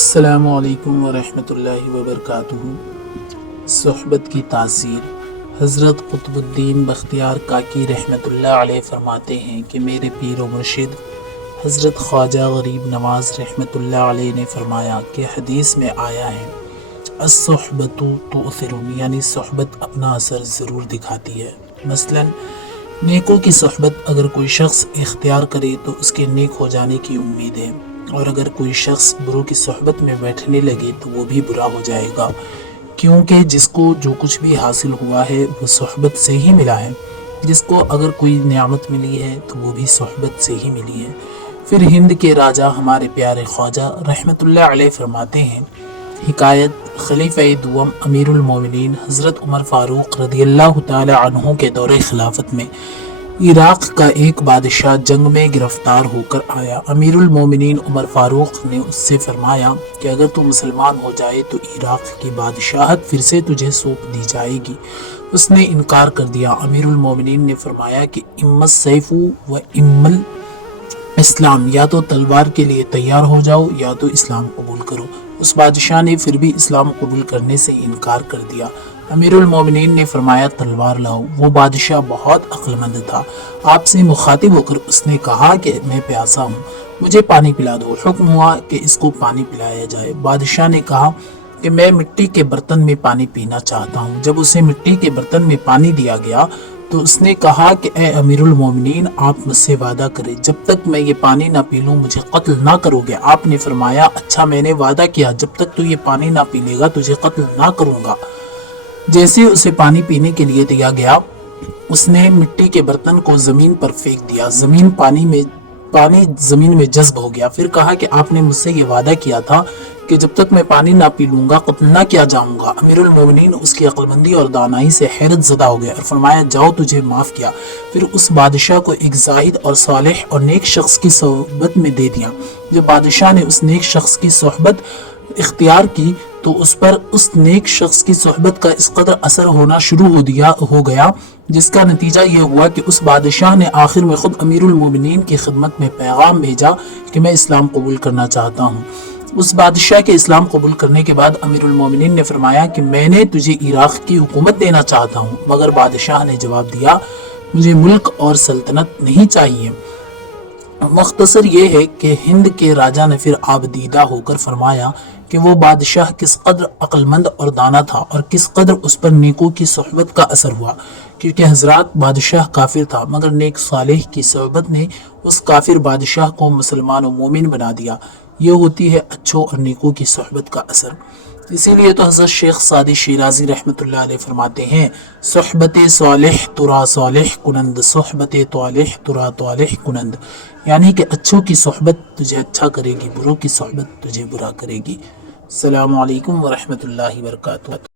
السلام علیکم ورحمۃ اللہ وبرکاتہ۔ صحبت کی تاثیر۔ حضرت قطب الدین بختیار کاکی رحمۃ اللہ علیہ فرماتے ہیں کہ میرے پیر و مرشد حضرت خواجہ غریب نواز رحمۃ اللہ علیہ نے فرمایا کہ حدیث میں آیا ہے الصحبۃ تؤثر، یعنی صحبت اپنا اثر ضرور دکھاتی ہے۔ مثلا نیکوں کی صحبت اگر کوئی شخص اختیار کرے تو اس کے نیک ہو جانے کی امید ہے، اور اگر کوئی شخص بروں کی صحبت میں بیٹھنے لگے تو وہ بھی برا ہو جائے گا، کیونکہ جس کو جو کچھ بھی حاصل ہوا ہے وہ صحبت سے ہی ملا ہے۔ جس کو اگر کوئی نعمت ملی ہے تو وہ بھی صحبت سے ہی ملی ہے۔ پھر ہند کے راجہ ہمارے پیارے خواجہ رحمۃ اللہ علیہ فرماتے ہیں، حکایت خلیفہ دوم امیر المومنین حضرت عمر فاروق رضی اللہ تعالی عنہ کے دور خلافت میں عراق کا ایک بادشاہ جنگ میں گرفتار ہو کر آیا۔ امیر المومنین عمر فاروق نے اس سے فرمایا کہ اگر تو مسلمان ہو جائے تو عراق کی بادشاہت پھر سے تجھے سونپ دی جائے گی۔ اس نے انکار کر دیا۔ امیر المومنین نے فرمایا کہ اما السیف و اما الاسلام، یا تو تلوار کے لیے تیار ہو جاؤ یا تو اسلام قبول کرو۔ اس بادشاہ نے پھر بھی اسلام قبول کرنے سے انکار کر دیا۔ امیر المومنین نے فرمایا تلوار لاؤ۔ وہ بادشاہ بہت عقل مند تھا۔ آپ سے مخاطب ہو کر اس نے کہا کہ میں پیاسا ہوں، مجھے پانی پلا دو۔ حکم ہوا کہ اس کو پانی پلایا جائے۔ بادشاہ نے کہا کہ میں مٹی کے برتن میں پانی پینا چاہتا ہوں۔ جب اسے مٹی کے برتن میں پانی دیا گیا تو اس نے کہا کہ اے امیر المومنین، آپ مجھ سے وعدہ کریں جب تک میں یہ پانی نہ پی لوں مجھے قتل نہ کرو گے۔ آپ نے فرمایا اچھا، میں نے وعدہ کیا جب تک تو یہ پانی نہ پی لے گا تجھے قتل نہ کروں گا۔ جیسے اسے پانی پینے کے لیے دیا گیا، اس نے مٹی کے برتن کو زمین پر پھینک دیا۔ پانی زمین میں جذب ہو گیا۔ پھر کہا کہ آپ نے مجھ سے یہ وعدہ کیا تھا کہ جب تک میں پانی نہ پی لوں گا قتل نہ کیا جاؤں گا۔ امیر المومنین اس کی عقل مندی اور دانائی سے حیرت زدہ ہو گئے اور فرمایا جاؤ، تجھے معاف کیا۔ پھر اس بادشاہ کو ایک زاہد اور صالح اور نیک شخص کی صحبت میں دے دیا۔ جب بادشاہ نے اس نیک شخص کی صحبت اختیار کی تو اس پر اس نیک شخص کی صحبت کا اس قدر اثر ہونا شروع ہو گیا، جس کا نتیجہ یہ ہوا کہ اس بادشاہ نے آخر میں خود امیر المومنین کی خدمت میں پیغام بھیجا کہ میں اسلام قبول کرنا چاہتا ہوں۔ اس بادشاہ کے اسلام قبول کرنے کے بعد امیر المومنین نے فرمایا کہ میں نے تجھے عراق کی حکومت دینا چاہتا ہوں، مگر بادشاہ نے جواب دیا مجھے ملک اور سلطنت نہیں چاہیے۔ مختصر یہ ہے کہ ہند کے راجہ نے پھر آبدیدہ ہو کر فرمایا کہ وہ بادشاہ کس قدر عقل مند اور دانا تھا اور کس قدر اس پر نیکوں کی صحبت کا اثر ہوا، کیونکہ حضرات بادشاہ کافر تھا مگر نیک صالح کی صحبت نے اس کافر بادشاہ کو مسلمان و مومن بنا دیا۔ یہ ہوتی ہے اچھوں اور نیکوں کی صحبت کا اثر۔ اسی لیے تو حضرت شیخ سعدی شیرازی رحمۃ اللہ علیہ فرماتے ہیں صحبت صالح ترا صالح کنند، صحبت طالح ترا طالح کنند، یعنی کہ اچھوں کی صحبت تجھے اچھا کرے گی، بروں کی صحبت تجھے برا کرے گی۔ السلام علیکم ورحمۃ اللہ وبرکاتہ۔